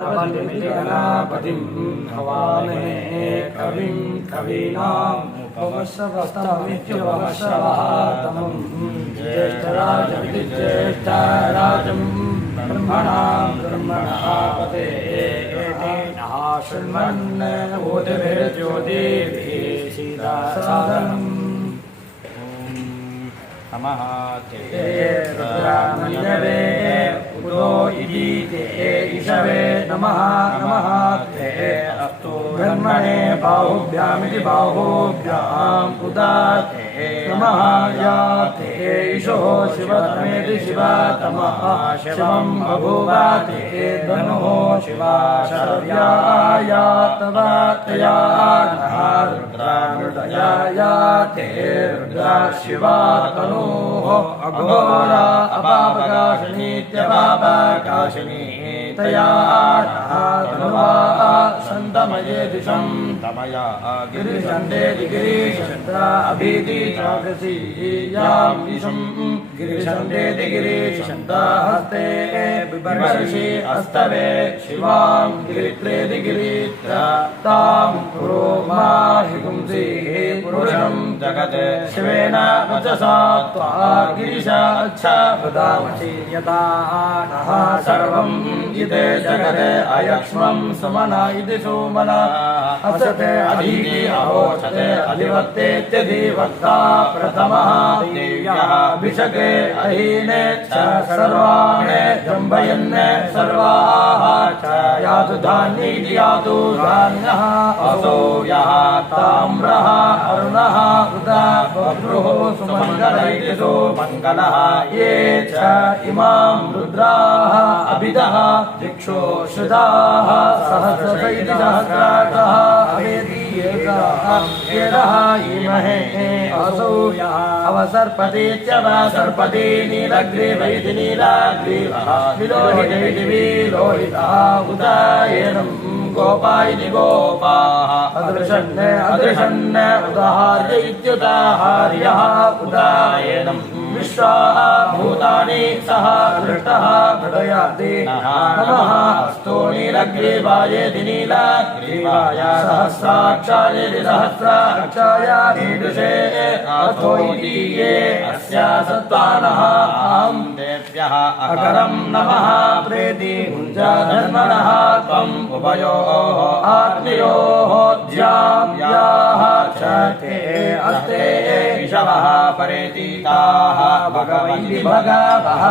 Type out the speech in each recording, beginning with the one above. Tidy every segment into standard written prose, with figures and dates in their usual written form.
गणापतिं हवामहे कविं कवीनामुपमश्रवस्तमित्युपमश्रवस्तमं ज्येष्ठराजमिति ज्येष्ठराजं ब्रह्मणां ब्रह्मणपते नः शृण्वन् भूतिभिर्ज्योतिभिः सीतासादनम् नमः ते रुद्रामण्यवे उदो इति ते ईशवे नमः नमः ते अस्तु ब्रह्मणे बाहुभ्यामिति बाहुभ्याम् उदाते नमः या ते ईशो शिवतमेति शिवतमः शिवं बभूव ते धनुः शिवा शरव्याया तव तया नः रुद्रामृतया ते रुद्रा शिवा तनु अघोरा अपापकाशिनीत्यपापकाशिनी तया तनुवा शन्तमये दिशं तमया गिरिशन्देति गिरीशन्ता अभीति चाकसीयां दिशं गिरिशन्देति गिरीशन्ता हस्ते बिभर्षि अस्तवे शिवां गिरित्रेति गिरित्रा तां पुरो माहिगुंसि पुरुषं जगत् शिवेन वचसा गिरिशाच्छा वदामसि यथा नः सर्वं इति जगत् अयक्ष्मं समना इति सोमना असते अधीति अहोचते अधिवत्तेत्यधिवक्ता प्रथमः देव्यः विशके अहीने च सर्वाणे जम्बयन् सर्वाः च यातु धान्येति यातु धान्यः असो यः ताम्रः अरुणः उदा बभ्रुः सुमङ्गलैति सुमङ्गलः ये च इमां रुद्राः अभिदः दिक्षो श्रुताः सहस्रैति सहस्राक्षः अवेति येदः इमहे असौ यः अवसर्पतीत्यवसर्पति नीलग्रीवैति नीलग्रीवः विलोहितैति विलोहितः उदायनं गोपायिनि गोपाः अदृशन् अदृशन् उदाहार्य इत्युदाहार्यः उदायनं विश्वाः भूतानि सह दृष्टः प्रदयाति नमः अस्तु नीलग्रीवायेति नीलग्रीवाय सहस्राक्षायेति सहस्राक्षाय नीदृशे अथो इति ये अस्या सत्त्वानः अहं देव्यः अकरं नमः प्रेति मुञ्जधर्मणः त्वम् उभयोः आत्मयोः ज्याव्याः च ते अस्ते ईशवः परेतीताः भगवन्ति भगवः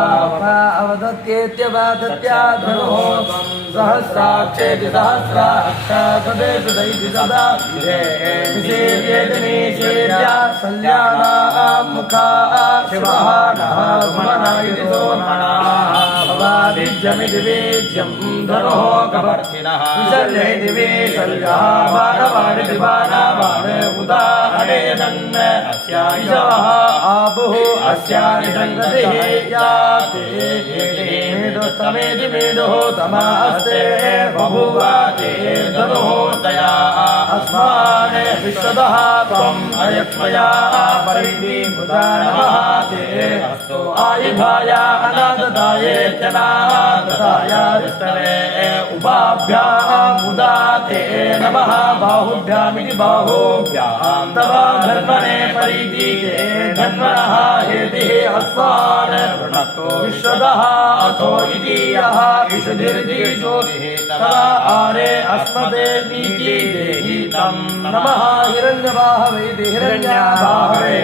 अवदत्येत्यवदत्याधनुः सहस्राक्षेति सहस्राक्षतदेषु दैति सदा निषेव्येति निषेव्या सल्यानां मुखा शिवः नः सुमना इति सोमनाः भवादिज्यमिति वीज्यं धनुः कवर्तिनः विशल्येति विशल्यः बाणवाणिति बाणवाण उदाहरेणन् अस्या ईशवः आबुः अस्या निषङ्गतिः याते मेढोस्तमेति मेढुः तमास्ते बभूव ते धनुः तया अस्मान् विश्वतः त्वम् अयक्ष्मया परिधि बुधा नमः ते अस्तु आयुधाय अनाददाय जनाददाय दृष्टरे उपाभ्याम् उदाते नमः बाहुभ्यामिति बाहुभ्यां तव धर्मणे परिधीये धर्मणः हेतिः अस्मान् वृणक्तो विश्वतः अथो इति यः विशुधिर्दिशोरिः तदा आरे अस्मदे नीति देहि तं नमः हिरण्यबाहवैति हिरण्याबाहवे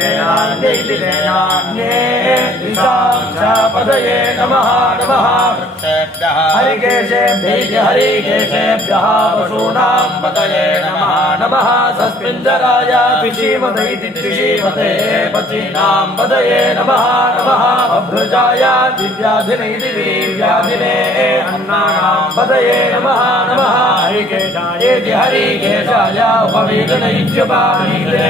देनान्यैति देनान्ये दिशां च पदये नमः नमः वृक्षेभ्यः हरिकेशेभ्यैति हरिकेशेभ्यः पशूनां पदये नमः नमः सस्मिञ्जराय त्रिशीमतैति त्रिशीमते पचीनां पदये नमः नमः अभ्रजाय दिव्याधिनैति दिव्याधिने अन्नानां पदये नमः नमः हरिकेशायेति हरिकेशाय उपवीतनैत्युपावीते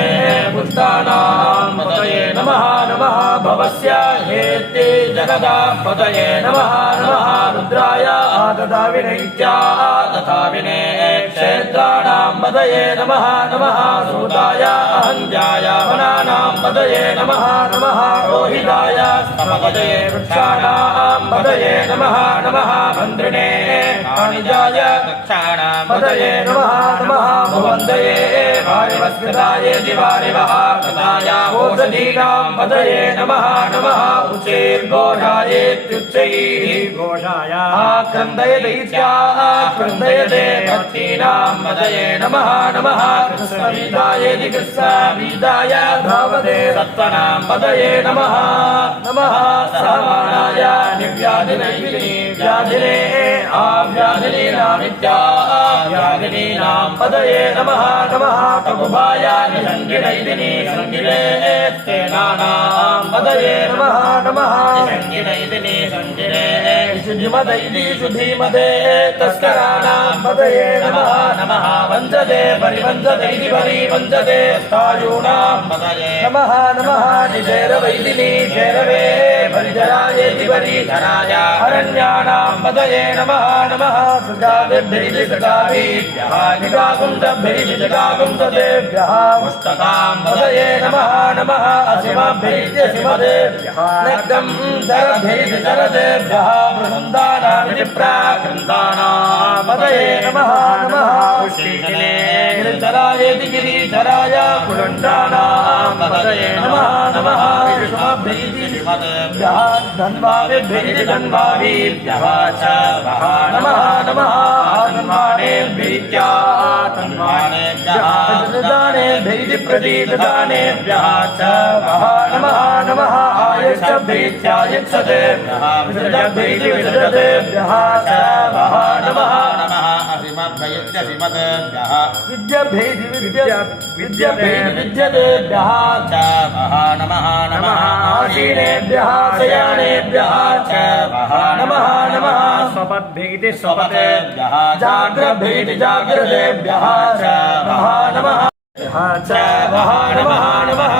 पुष्टानां पदये नमः नमः भवस्य हेत्ति जगदां पदये नमः नमः रुद्राय आददाविनैत्या तथा विने क्षेत्राणां पतये नमः नमः सूताय अहंजाय वनानां पतये नमः नमः रोहिताय स्तमपतये वृक्षाणां पतये नमः नमः मन्त्रिणे वाणिजाय वृक्षाणां पतये नमः नमः भुवन्तये वारिवस्कृताय दिवारिवः कृताय ओषधीनां पतये नमः नमः उच्चैर्घोषायेत्युच्चैः घोषाय आक्रन्दय दैत्याः क्रन्दयते भक्तीनां पतये नमः नमः कृष्णवीताय कृष्णवीताय धावते सत्त्वनां पतये नमः नमः सहमानाय निव्याधिनैविनी व्याधिने आव्याधिनीनामित्याव्याधिनीनां पतये नमः नमः प्रभुभाय निषङ्गिनैदिनी सङ्गिने सेनानां पतये नमः नमः निषङ्गिनैदिनी सङ्गिने शुद्धिमदैति शुद्धिमदे तस्कराणां पतये नमः नमः वञ्चते परिवञ्चतैति परिवञ्चते स्थायूणां पतये नमः नमः निशेरवैदिनी शेरवे परिचरायेति परिचराय अरण्याणां पतये नमः नमः सुखाभिर्भैति सुखाभिभ्यः निगाकुंसभैति निगाकुंसतेभ्यः पुस्तकां पतये नमः नमः असिमभैति असिमतेभ्यः नग्नं शरभैति शरतेभ्यः प्रकृन्दानामिति प्राकृन्दानां पतये नमः नमः श्रीशने गिरिधरायेति गिरिधराय कुलण्डानां पतये नमः नमः विष्णुभैति विष्णुभ्यः धन्वाभिर्भैति धन्वाभिभ्यः च वः नमः नमः धन्वानेभ्यः धन्वानेभ्यः प्रदानेभ्यः प्रतिदानेभ्यः च वः नमः नमः आयुष्यभैत्यायुष्यतेभ्यः विसृजभैति विसृजतेभ्यः च वः नमः नमः असिमभैत्य असिमतेभ्यः विद्यभैति विद्यभैति विद्यतेभ्यः च वः नमः नमः आसीनेभ्यः शयानेभ्यः च वः नमः नमः स्वपद्भैति स्वपतेभ्यः जाग्रभैति जाग्रतेभ्यः च वः नमः च वः नमः नमः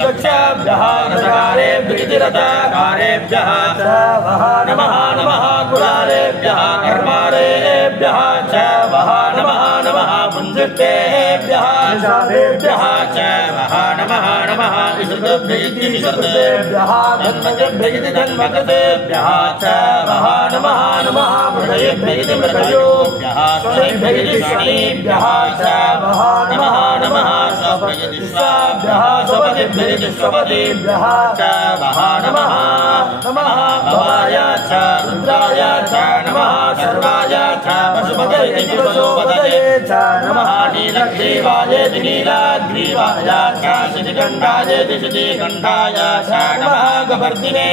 दक्षाभ्यः रथकारेभ्यः रथकारेभ्यः च वः नमः नमः कुलारेभ्यः कर्मारेभ्यः च वः नमः नमः पुञ्जितेभ्यः निषादेभ्यः च वः नमः नमः विशुद्धभैति विशुद्धेभ्यः धन्मकेभ्यः धन्मकेभ्यः च वः नमः नमः मृगयेभ्यः मृगयोभ्यः स्वनेभ्यः स्वनेभ्यः च वः नमः नमः स्वभ्यः स्वपतिभ्यः स्वपतिभ्यः च वः नमः नमः भवाय च रुद्राय च नमः सर्वाय च पशुपतये पशुपतये च नमः नीलग्रीवाय नीलग्रीवाय च शितिकण्ठाय शितिकण्ठाय च नमः गवर्धिने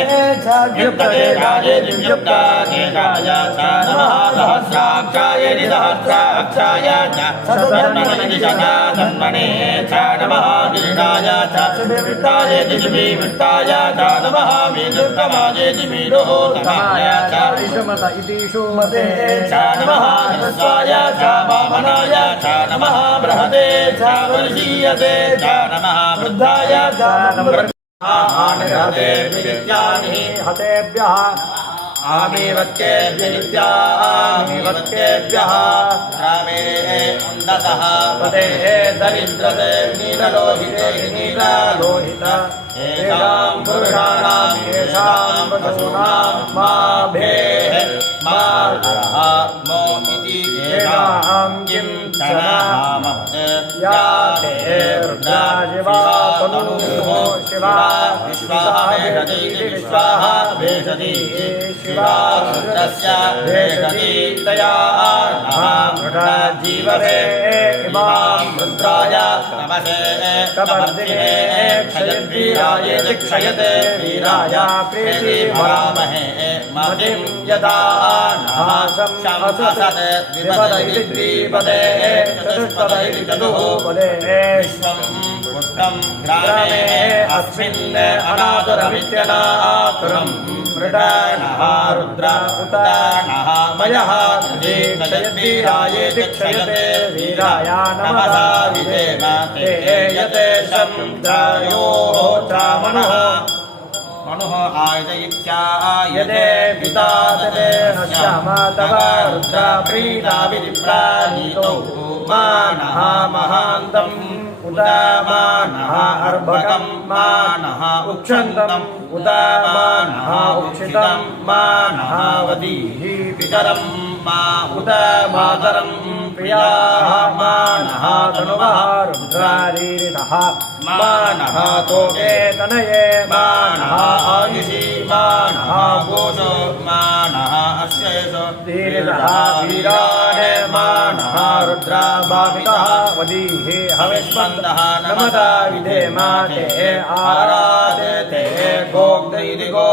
च युक्तकेशाय युक्तकेशाय च नमः सहस्राक्षाय सहस्राक्षाय च शतधन्वने धन्वने च नमः गिरिडाय च शिविवृत्ताय शिविवृत्ताय च नमः मीनोत्तमाय मीनोत्तमाय च विषमत इति सुमते च नमः तस्वाय च वामनाय च नमः बृहते च वर्षीयते च नमः वृद्धाय च नमः हते विद्यानि हतेभ्यः आमीवत्केभ्यः रामे अन्धतः पते दरिद्रते नीललोहिते नीललोहित येषां पुरुषाणां येषां पशूनां मा भेः मा मो इति येषां किं चनामः या ते रुद्रा शिवा तनुः शिवा विश्वाः भेषति विश्वाः भेषति शिवा रुद्रस्य भेषति तया नमः जीवते इमां रुद्राय नमसे कवर्धिने क्षयद्वीराय क्षयते वीराय प्रीति भरामहे मतिं यदा नाशं शमसद विपदति द्विपदे चतुष्पदति चतुःपदे विश्वं पुत्रं ग्रामे अस्मिन् अनातुरमित्यनातुरं मृडानः रुद्र उतानः मयः क्षयद्वीराय क्षयते वीराय नमः विधेम ते यते शन्द्रायोः चामनः मनुः आयजयित्यायते पिता तते नश्यामा तव रुद्रा प्रीता विधिप्राणीतो मानः महान्तम् उत मानः अर्भकम् मानः उक्षन्तम् उत मानः उक्षितम् मानः वदीः पितरम् मा उत मातरम् प्रियाः मानः तनुवः रुद्रारीरितः मानः तोके तनये मानः आयुषी मानः कोशो मानः अश्वेशो धीरितः वीराणे मानः रुद्रा भामितः वदीः हविष्मन्तः नमता विधे माते आराधते गोग्धैति गो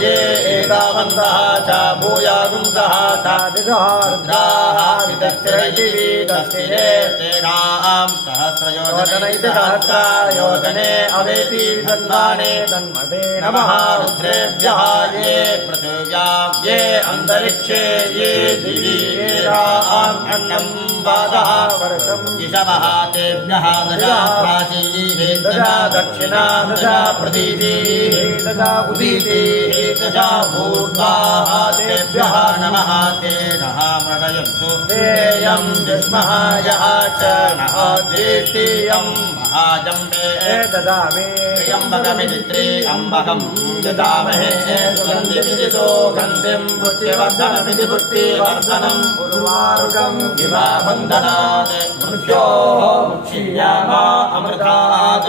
ये एतावन्तः च भूयागुंसः तादृशः रुद्राः विदश्चरैति तस्ये तेनां सहस्रयोजनैति सहस्रयोजने अवेति धन्वाने तन्मते नमः रुद्रेभ्यः ये पृथिव्यां ये अन्तरिक्षे ये दिवि येषाम् अन्नं वादः वर्षं ईशवः तेभ्यः दशा प्राचीः दशा दक्षिणा दशा प्रतीचीः दशा उदीचीः दशा भूर्वाः तेभ्यः नमः ते नः मृडयन्तु तेयं जिष्मः यः च नः द्वितीयं महाजम्बे ददामि त्र्यम्बकमिति त्र्यम्बकं ददामहे सुगन्धिमिति सुगन्धिं पुष्टिवर्धनमिति पुष्टिवर्धनम् उर्वारुकम् इव बन्धनात् मृत्योः मुक्षीयामा अमृतात्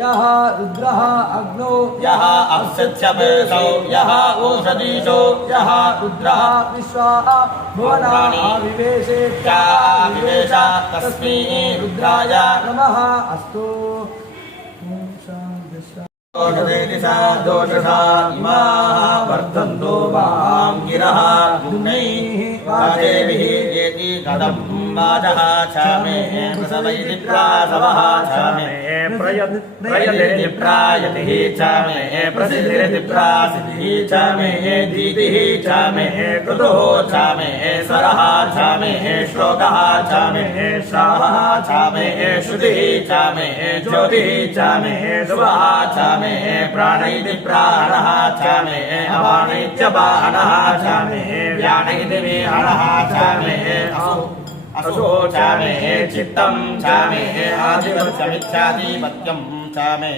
यः रुद्रः अग्नौ यः अप्सत्यपेतौ यः ओषधीशो यः रुद्रः विश्वाः भुवनानि विवेशे विवेश तस्मै रुद्राय नमः अस्तु दोषा दोषा इमाः वर्धन्तो वां गिरः गुणैः वाजेभिः येति कदं वाजः क्षमे प्रसवैति प्रासवः क्षमे प्रयतिरिति प्रायतिः क्षमे प्रसिद्धिरिति प्रासिद्धिः क्षमे दीतिः क्षमे क्रतुः क्षमे स्वरः क्षमे श्लोकः क्षमे श्रावः क्षमे श्रुतिः क्षमे ज्योतिः क्षमे शुभः क्षमे प्राणैति प्राणः क्षमे अपानैत्यपानः क्षमे व्यानैति विहणः क्षमे असो क्षमे चित्तं क्षमे आधिपत्यमिच्छाधिपत्यं क्षमे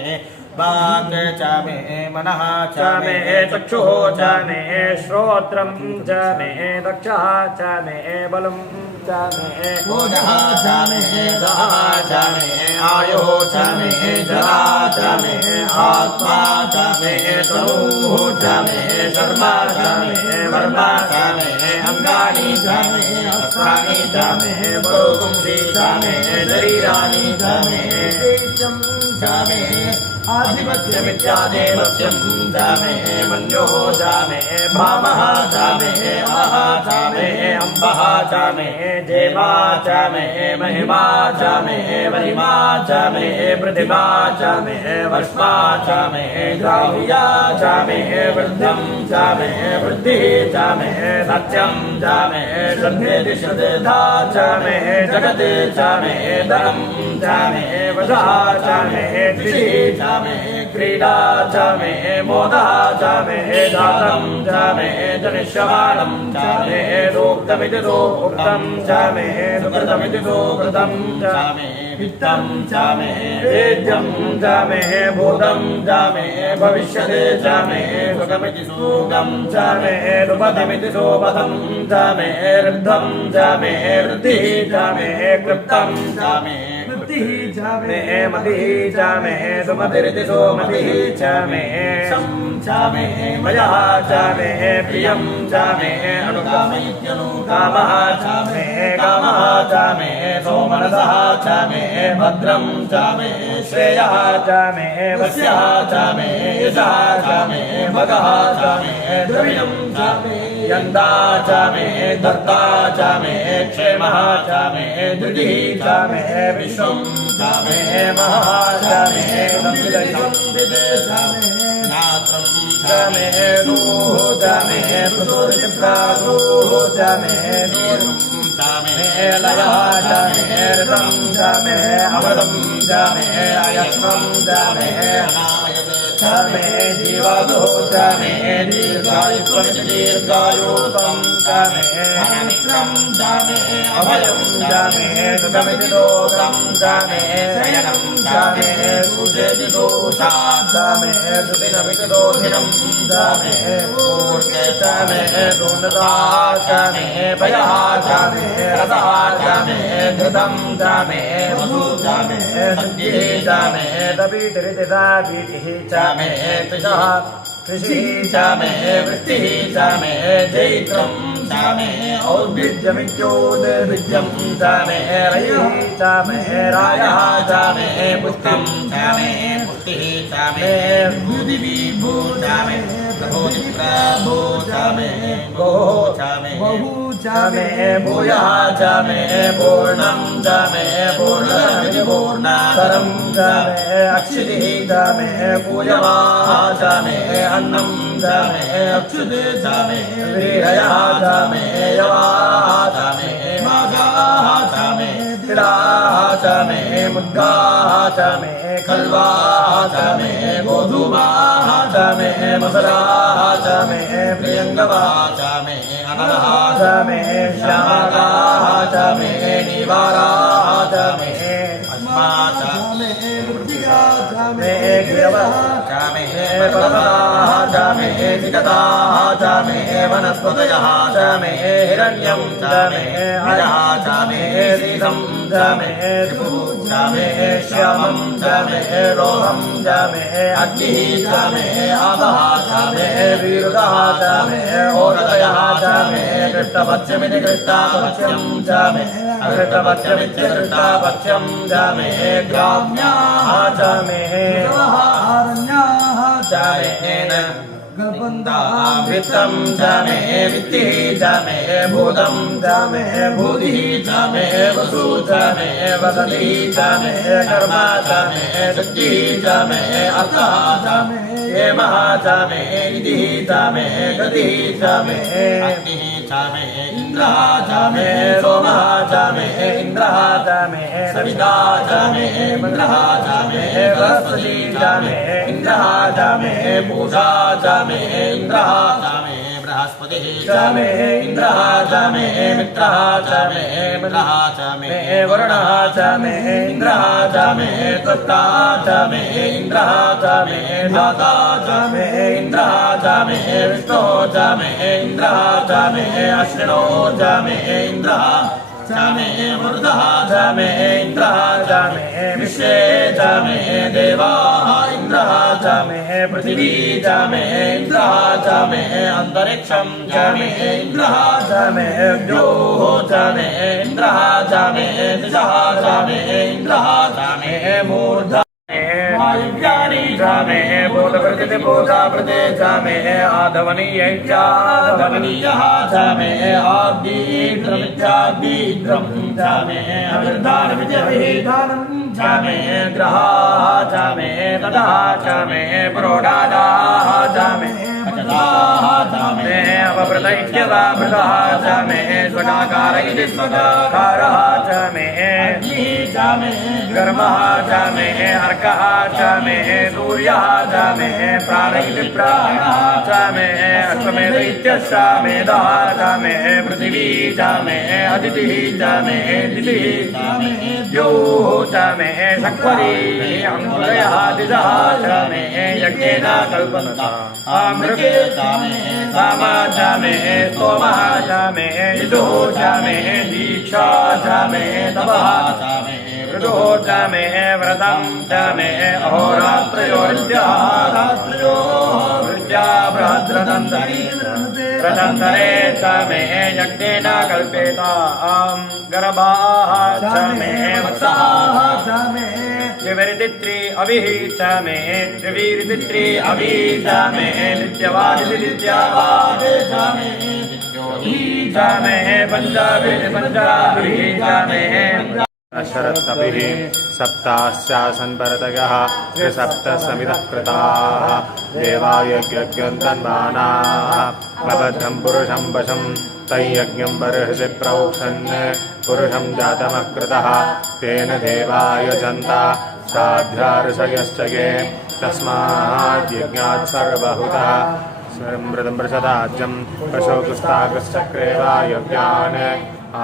वाक् क्षमे मनः क्षमे चक्षुः क्षमे श्रोत्रं क्षमे दक्षः क्षमे बलं क्षमे ओजः क्षमे दः क्षमे आयुः क्षमे जरा क्षमे आत्मा क्षमे तनुः क्षमे शर्मा क्षमे वर्मा क्षमे अङ्गानि क्षमे अस्त्राणि क्षमे बलोपुंसि क्षमे शरीराणि क्षमे क्षमे आधिपत्यमित्याधिपत्यं क्षमे मन्योः क्षमे भामः क्षमे अहः क्षमे अम्बः क्षमे देवा क्षमे महिमा क्षमे वरिमा क्षमे प्रतिभा क्षमे वर्ष्मा क्षमे द्राव्या क्षमे वृद्धं क्षमे वृद्धिः क्षमे सत्यं क्षमे श्रद्धेति श्रद्धा क्षमे जगत् क्षमे धनं क्षमे वशः क्षमे त्रिषिः क्षमे क्रीडा क्षमे मोदः क्षमे दातं क्षमे जनिष्यमाणं क्षमे रोक्तमिति रोक्तं क्षमे सुकृतमिति सुकृतं क्षमे वित्तं क्षमे वेद्यं क्षमे भूतं क्षमे भविष्यते क्षमे सुखमिति सुखं क्षमे सुपथमिति सुपथं क्षमे वृद्धं क्षमे वृद्धिः क्षमे क्लृप्तं क्षमे क्षमे मतिः क्षमे सुमतिरिति सुमतिः क्षमे क्षमे मयः क्षमे प्रियं क्षमे अनुकामः क्षमे कामः क्षमे सोमनसः क्षमे भद्रं क्षमे श्रेयः क्षमे वस्यः क्षमे यशः क्षमे भगः क्षमे द्रविणं क्षमे यन्दा क्षमे दत्ता क्षमे क्षेमः क्षमे धृतिः क्षमे विश्वं क्षमे महः क्षमे नात्रं क्षमे दूः क्षमे प्रसूरिप्रासूः क्षमे क्षमे लयः क्षमे ऋतं क्षमे अवदं क्षमे अयत्नं क्षमे अनामयते च मे जीवतो च मे दीर्घायुत्वं दीर्घायुत्वं च मे अनन्त्रं च मे अभयं च मे सुखमिति लोकं च मे शयनं च मे सुषेति दोषा च मे सुदिनमिति दोषिनं च मे पूर्णे च मे दुर्नता च मे भयः च मे रसः च मे धृतं च मे वधू च मे सद्यः च मे तपीतिरितिदापीतिः च मे त्रिषः कृषिः च मे वृष्टिः च मे जैत्रं च मे और्भिद्यमित्योद्भिद्यं च मे रयिः च मे रायः च मे पुष्टिं च मे पुष्टिः च मे भूदिविभू च मे प्रभो च मे गोः च मे बहु च मे भूयः च मे पूर्णं च मे पूर्णमिति पूर्णातरं च मे अक्षितिः च मे पूयवाः च मे अन्नं च मे अक्षुते च मे व्रीहयः च मे यवाः च मे माघाः च मे तिलाः च मे मुद्गाः च मे खल्वाः च मे गोधूमाः च मे मसलाः च मे प्रियङ्गवाः च मे अनलः च मे श्यामागाः च मे निवाराः च मे अस्मा च मे वृद्धिका च मे गिरवः च मे पर्वताः च मे विगताः च मे वनस्पतयः च मे हिरण्यं च मे हयः च मे सीतं च मे त्रिपुः च मे श्यामं च मे रोहं च मे अग्निः च मे आपः च मे वीरुदः च मे ओरदयः च मे कृष्णपक्षमिति कृष्णापक्षं च मे अकृष्णपक्षमित्यकृष्णापक्षं च मे ग्राम्याः च मे आरण्याः च मे गल्पन्ताः वित्तं च मे वित्तिः च मे भूतं च मे भूतिः च मे वसु च मे वसतिः च मे कर्म च मे शक्तिः च मे अर्थः च मे हेमः च मे निधिः च मे गतिः च मे अग्निः च मे इन्द्रः च मे सोमः च मे इन्द्रः च मे सविता च मे इन्द्रः च मे बृहस्पतिः च मे इन्द्रः च मे पूषा च मे इन्द्रः च मे बृहस्पतिः च मे इन्द्रः च मे मित्रः च मे मित्रः च मे वरुणः च मे इन्द्रः च मे त्वष्टा च मे इन्द्रः च मे दाता च मे इन्द्रः च मे विष्णुः च मे इन्द्रः च मे अश्विनो च मे इन्द्रः च मे मरुदः च मे इन्द्रः च मे विश्वे च मे देवाः इन्द्रः च मे पृथिवी च मे इन्द्रः च मे अन्तरिक्षं च मे इन्द्रः च मे द्योः च मे इन्द्रः च मे दिशः च मे इन्द्रः च मे मूर्धा वायुव्यानि च मे बोधप्रतिबोधाप्रते च मे आधवनीयै च आधवनीयः च मे आद्यीद्रमित्याद्यीद्रं च मे अविर्धानमित्यभिधानं च मे ग्रहाः च मे ततः च मे पुरोडादाः च मे अचताः च मे अपभृतैक्यताभृतः च मे स्वगाकार इति स्वगाकारः च मे अग्निः च मे कर्मः च मे अर्कः च मे सूर्यः च मे प्राण इति प्राणः च मे अश्वमेध इत्यश्च मेधः च मे पृथिवी च मे अदितिः च मे दितिः च मे द्योः च मे शक्वरी अङ्कुरयः दिशः च मे यज्ञेन कल्पनता आमृगे च मे सामा च मे सोमः च मे यजुः च मे दीक्षा च मे तपः च मे ऋतुः च मे व्रतं च मे अहोरात्रयोर्रात्रयोः वृत्या बृहद्रतन्तरे रतन्तरे च मे यज्ञेन कल्पेतां गर्भाः च मे वत्साः च मे त्रिवरितित्री अविः च मे त्रिवीरितित्री अवि च मे नित्यवादित्यावाद च मे च मे पञ्चाभिः च मे शरत्तपिः सप्तास्यासन् परतयः त्रिसप्तसमितः कृताः देवायज्ञन्धन्वानाः अबद्धं पुरुषं वशं तय्यज्ञं बर्हसि प्रोक्षन् पुरुषं जातमः कृतः तेन देवायजन्ता साध्या ऋषयश्च ये तस्मात् यज्ञात् सर्वहुतः मृदं प्रसदाज्यं पशोकुस्ताकश्चक्रे वा यज्ञान्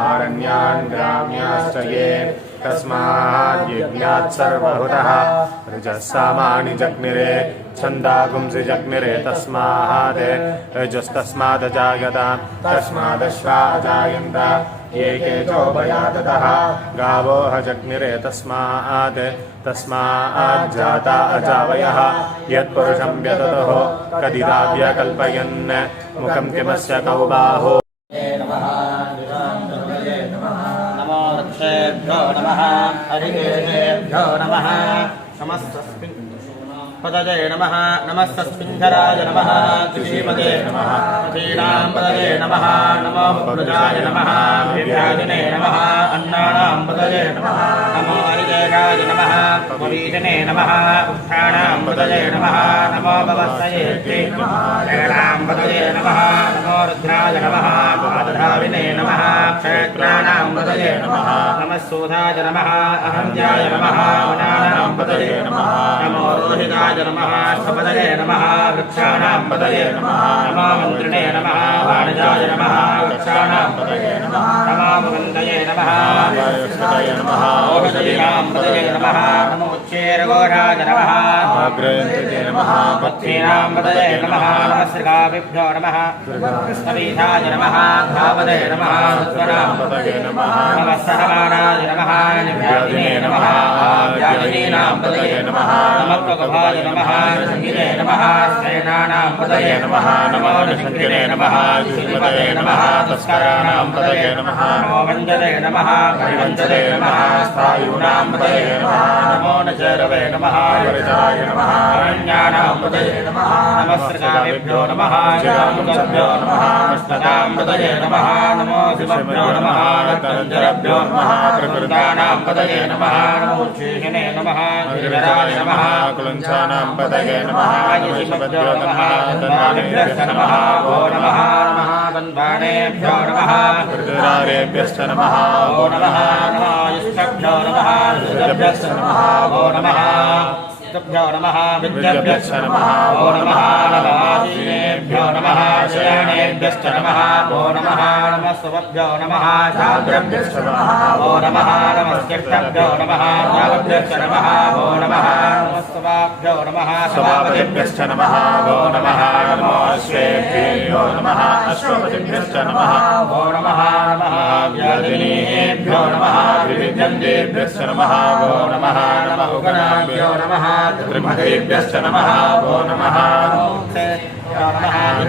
आरण्यान् ग्राम्याश्च ये तस्मात् यज्ञात् सर्वहुतः रजः सामानि जग्निरे छन्दागुंसि जग्निरे तस्मात् रजस्तस्मादजायत तस्मादश्वा अजायन्त ये केचोपयाततः गावो जग्निरे तस्मात् तस्माज्जाता अजावयः यत्पुरुषं व्यततः कदिदाव्यकल्पयन् मुखं किमस्य कौ बाहो नमो वृक्षेभ्यो नमः हरिकेशेभ्यो नमः नमस्तस्मिन् पदये नमः नमस्तस्मिन्धराय नमः कृषिपदे नमः पतीनां पदये नमः नमो बभ्रुजाय नमः विव्याधिने नमः अन्नानां पदये नमः नमो हरिकेशाय नमः मवीजने नमः उत्थानां पदये नमः नमो भवस्सयेत्यै जगनां पदये नमः नमो रुद्राय नमः पादधाविने नमः क्षेत्राणां पदये नमः नमः सूधाय नमः अहंजाय नमः वनानां पदये नमः नमो रोहिताय नमः सपदये नमः वृक्षाणां पदये नमः नमो मन्त्रिणे नमः वाणिजाय नमः वृक्षाणां पदये नमः नमो मुकुन्दये नमः वायुस्पतये नमः ओषधीनां पदये नमः नमो उच्चैर्घोषाय नमः अग्रयन्त्रिते नमः पत्नीनां पदये नमः नमस्सृगाभिभ्यो नमः स्तवीथाय नमः धापदये नमः रुद्राणां पदये नमः नमस्सहमानाय नमः निव्याधिने नमः व्याधिनीनां पदये नमः नमः प्रगभाय नमः संगिने नमः सेनानां पदये नमः नमो निशङ्किने नमः श्रीपदये नमः तस्कराणां पदये नमः नमो वञ्जने नमः परिवञ्जने नमः स्थायूनां पदये नमः नमो नचरवे नमः वरिजाय नमः अरण्यानां पदये नमः नमस्सृगाभिभ्यो नमः चिरामुखभ्यो नमः अष्टदां पदये नमः नमो शिवभ्यो नमः रत्नञ्जरभ्यो नमः प्रकृतानां पदये नमः नमो उच्छीषणे नमः गिरिधराय नमः कुलञ्चानां पदये नमः नमः तन्वानेभ्यश्च नमः वो नमः नमः तन्वानेभ्यो नमः ऋतुरारेभ्यश्च नमः वो नमः नमायुष्भ्यो नमः ऋतुभ्यश्च नमः वो नमः ऋतुभ्यो नमः विद्याभ्यश्च नमः वो नमः नमादीनेभ्यो नमः शयानेभ्यश्च नमः वो नमः नमस्वभ्यो नमः छात्रभ्यश्च नमः वो नमः नमस्कृष्टभ्यो नमः जावभ्यश्च नमः वो नमः नमस्वाभ्यो नमः स्वभावतेभ्यश्च नमः वो नमः नमो अश्वेभ्यो नमः अश्वपतिभ्यश्च नमः वो नमः नमः व्याधिनीभ्यो नमः विविध्यन्तेभ्यश्च नमः वो नमः नमः उगनाभ्यो नमः त्रिमदेभ्यश्च नमः वो नमः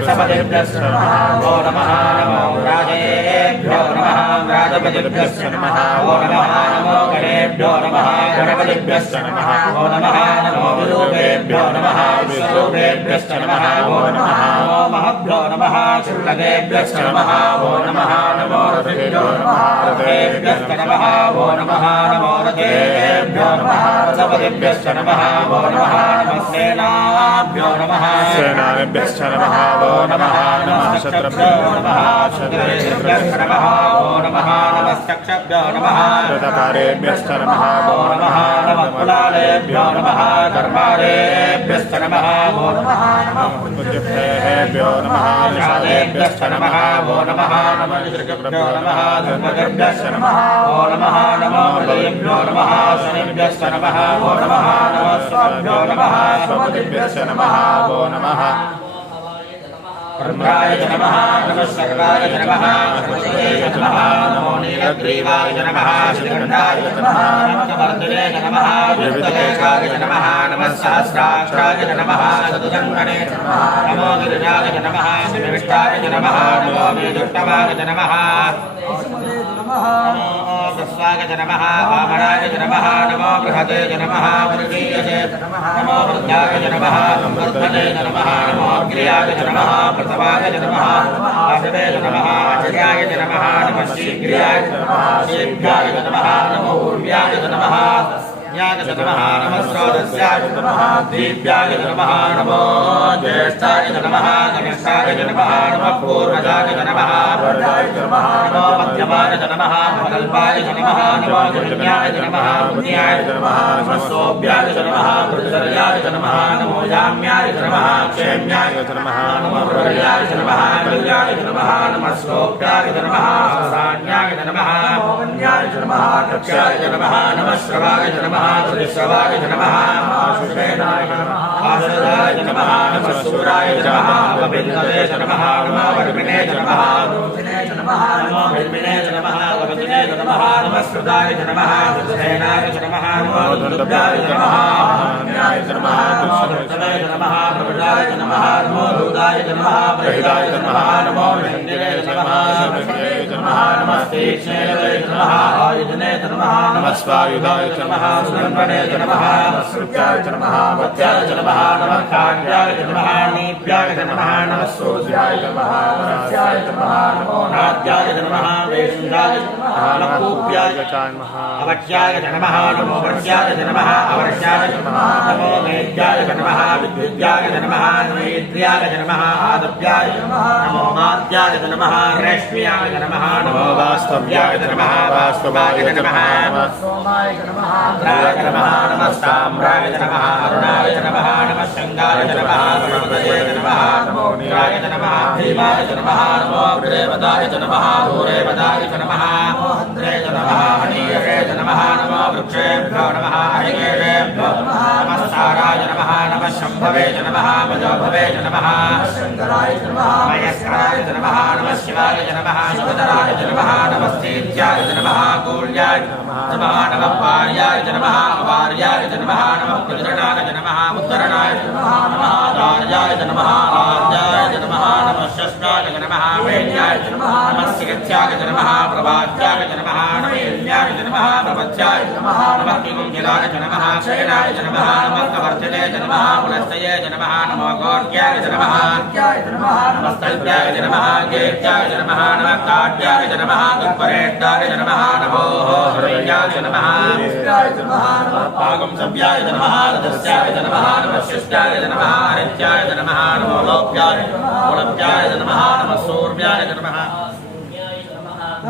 सपदेभ्यश्च नमः वो नमः नमो राजेभ्यो नमः राजपतिभ्यश्च नमः वो नमः नमो गणेभ्यो नमः गणपतिभ्यश्च नमः वो नमः नमो विरूपेभ्यो नमः विश्वरूपेभ्यश्च नमः वो नमः नमो महभ्यो नमः क्षुल्लकेभ्यश्च नमः वो नमः नमो रथेभ्यो नमः रथेभ्यश्च नमः वो नमः नमो रथेभ्यो नमः रथपतिभ्यश्च नमः वो नमः नमः सेनाभ्यो नमः सेनाभ्यश्च नमः वो नमः नमः शत्रभ्यो नमः शत्रुभ्यश्च नमः वो नमः नमश्चक्षभ्यो नमः रथकारेभ्यश्च नमः वो नमः नमः कुलालेभ्यो नमः कर्मारेभ्यश्च नमः वो नमः नमः कुञ्जभ्यो नमः निषादेभ्यश्च नमः वो नमः नमः निसर्गभ्यो नमः धर्मभ्यश्च नमः वो नमः नमो बलेभ्यो नमः शनिभ्यश्च नमः वो नमः नमः स्वाभ्यो नमः स्वपतिभ्यश्च नमः वो नमः ब्रह्माय नमः नमः सर्वाय नमः नमस्ते नमः नमो नीलग्रीवाय नमः श्रीगण्डाय नमः नमः नमः विविधदेशाय नमः नमः सहस्राक्षाय नमः सदुजन्मने नमः नमो गिरिजाय नमः शिविष्टाय नमः नमो वेदुष्टवाय नमः नमो प्रस्वाय नमः वामनाय नमः नमो बृहते नमः वृषीयसे नमो वृद्धाय नमः संवर्धने नमः नमो अग्र्याय नमः प्रथमाय नमः आशवे नमः आचर्याय नमः नमः शीघ्र्याय नमः शीघ्राय नमः नमो ऊर्व्याय नमः ज्ञाय नमः नमः स्रोतस्याय नमः दीप्याय नमः नमो ज्येष्ठाय नमः कनिष्ठाय नमः नमः पूर्वजाय नमः वरदाय नमः नमो मध्यमाय नमः कल्पाय नमः नमो गुण्याय नमः पुण्याय नमः नमः सोभ्याय नमः वृद्धर्याय नमः नमो याम्याय नमः क्षेम्याय नमः नमो प्रलयाय नमः कल्याय नमः नमः सोभ्याय नमः सान्याय नमः नमो वन्याय नमः कक्षाय नमः नमः श्रवाय नमः श्रवाय नमः आशुषेनाय नमः आशुराय नमः नमः सूराय नमः अभिन्नवे नमः नमः वर्मिणे नमः रोहिणे नमः नमो हिर्मिणे नमः वरदिने नमः नमः सुदाय नमः सुधेनाय नमः नमो दुर्गाय नमः न्याय नमः नमो दुर्गवे नमः प्रभुराय नमः नमो रुदाय नमः प्रहिताय नमः नमो हिन्दिने नमः सुभगे नमः नमः तीक्ष्णे नमः आयुधने नमः नमः स्वायुधाय नमः सुगन्धने नमः श्रुत्याय नमः वत्याय नमः नमः काट्याय नमः नीप्याय नमः नमः सूर्याय नमः नमस्याय नमः नमो नाद्याय नमः वेशुजाय नमः नमः कूप्याय नमः अवच्याय नमः नमो वर्ष्याय नमः अवर्ष्याय नमः नमो मेद्याय नमः विद्युद्याय नमः नमोद्याय नमः आदप्याय नमः नमो माद्याय नमः रेश्म्याय नमः नमो वास्तव्याय नमः वास्तवाय नमः सोमाय नमः इंद्राय नमः नमः साम्राय नमः अरुणाय नमः नमः शंगाय नमः नमो गजय नमः नमो नीराय नमः भीमाय नमः नमो अग्रेवदाय नमः दूरेवदाय नमः नमो हन्द्रे नमः हनीये नमः नमो वृक्षेभ्यो नमः हरिकेशेभ्यो नमः नमः साराय नमः नमः शम्भवे नमः भजोभवे नमः शङ्कराय नमः मयस्कराय नमः नमः शिवाय नमः शिवधराय नमः नमः स्तीत्याय नमः कूल्याय नमः नमः पार्याय नमः अपार्याय नमः नमः प्रजरणाय नमः उत्तरणाय नमः नमः आर्याय नमः आर्याय नमः नमः शस्त्राय नमः वेद्याय नमः नमः सिगत्याय नमः प्रभात्याय नमः नमः यज्ञाय नमः प्रपत्याय नमः नमः किंकिलाय नमः क्षयनाय नमः नमः कवर्जने नमः पुलस्तये नमः नमो गौर्याय नमः नमः स्थल्प्याय नमः गेत्याय नमः नमः काट्याय नमः तत्परेट्टाय नमः नमो हृदयाय नमः पागं सभ्याय नमः रजस्याय नमः नमः शिष्टाय नमः हरित्याय नमः नमो लोप्याय गुणप्याय नमः नमः सूर्याय नमः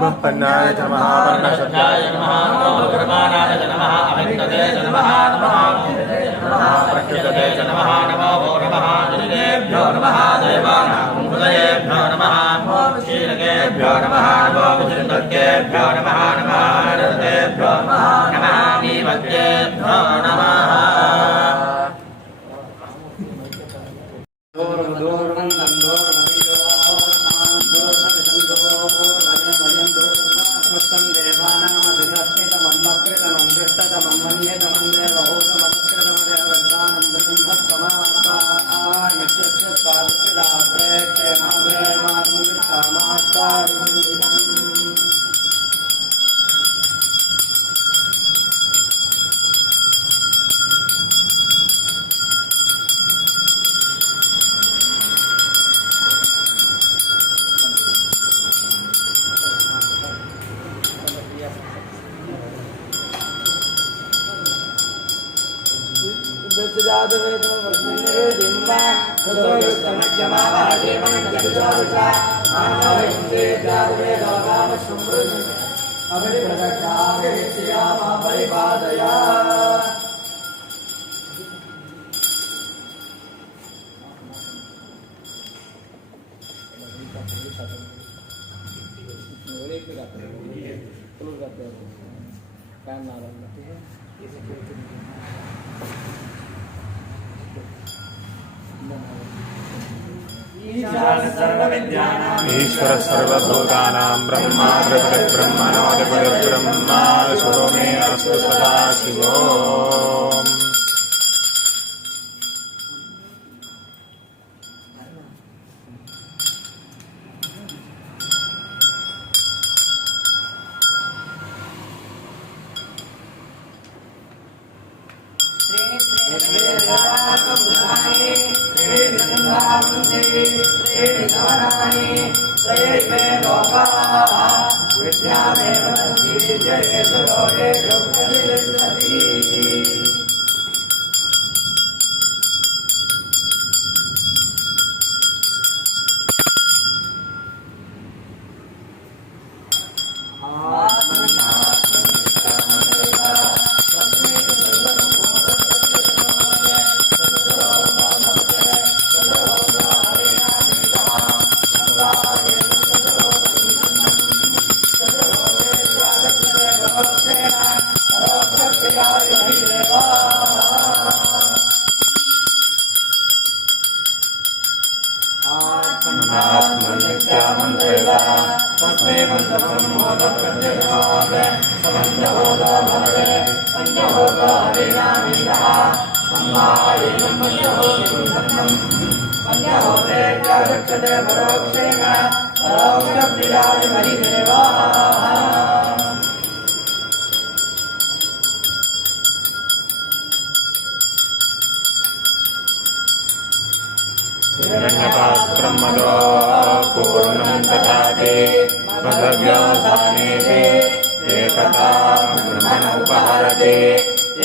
मुप्पन्नाय नमः वर्णशब्दाय नमः नमो ब्रह्माणाय नमः अमितदे नमः नमः प्रकृतदे नमः नमो नमः दिनेभ्यो नमः देवानां हृदयेभ्यो नमः शीलकेभ्यो नमः नमो विचिन्तकेभ्यो नमः नमः हृदयेभ्यो नमः नमः नीमद्येभ्यो नमः ईश्वर सर्वभूतानां ब्रह्मा ब्रह्मणोऽधिपतिः ब्रह्मा शुभो मे अस्तु सदा शिवो नात्मनित्यामन्त्रयता तस्मै मन्त्रब्रह्मोदप्रत्यक्षमावे पञ्चभूतो भवते पञ्चभूतो हरिनामीनः सम्मायेनं पञ्चभूतं पञ्चभूते चागच्छते परोक्षेण परोक्षप्रियादिमहिदेवाः हिरण्यपात्रं मदो पूर्णं दधाति मदव्यवसानेऽपि एकता ब्रह्मण उपहरति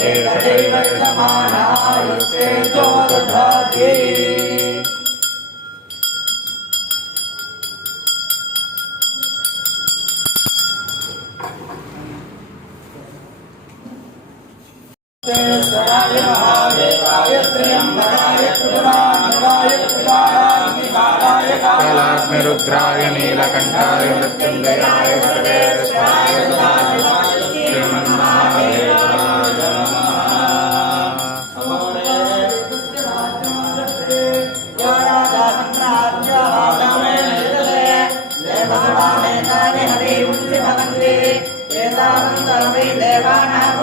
एकदैव यजमानायुष्ये च दधाति श्रेष्ठाय महादेवाय त्र्यम्बकाय त्रिपुरान्तकाय त्रिकालाग्निकालाय कालाग्निरुद्राय नीलकण्ठाय मृत्युञ्जयाय सर्वेश्वराय सदाशिवाय श्रीमन्महादेवाय नमः। देवानां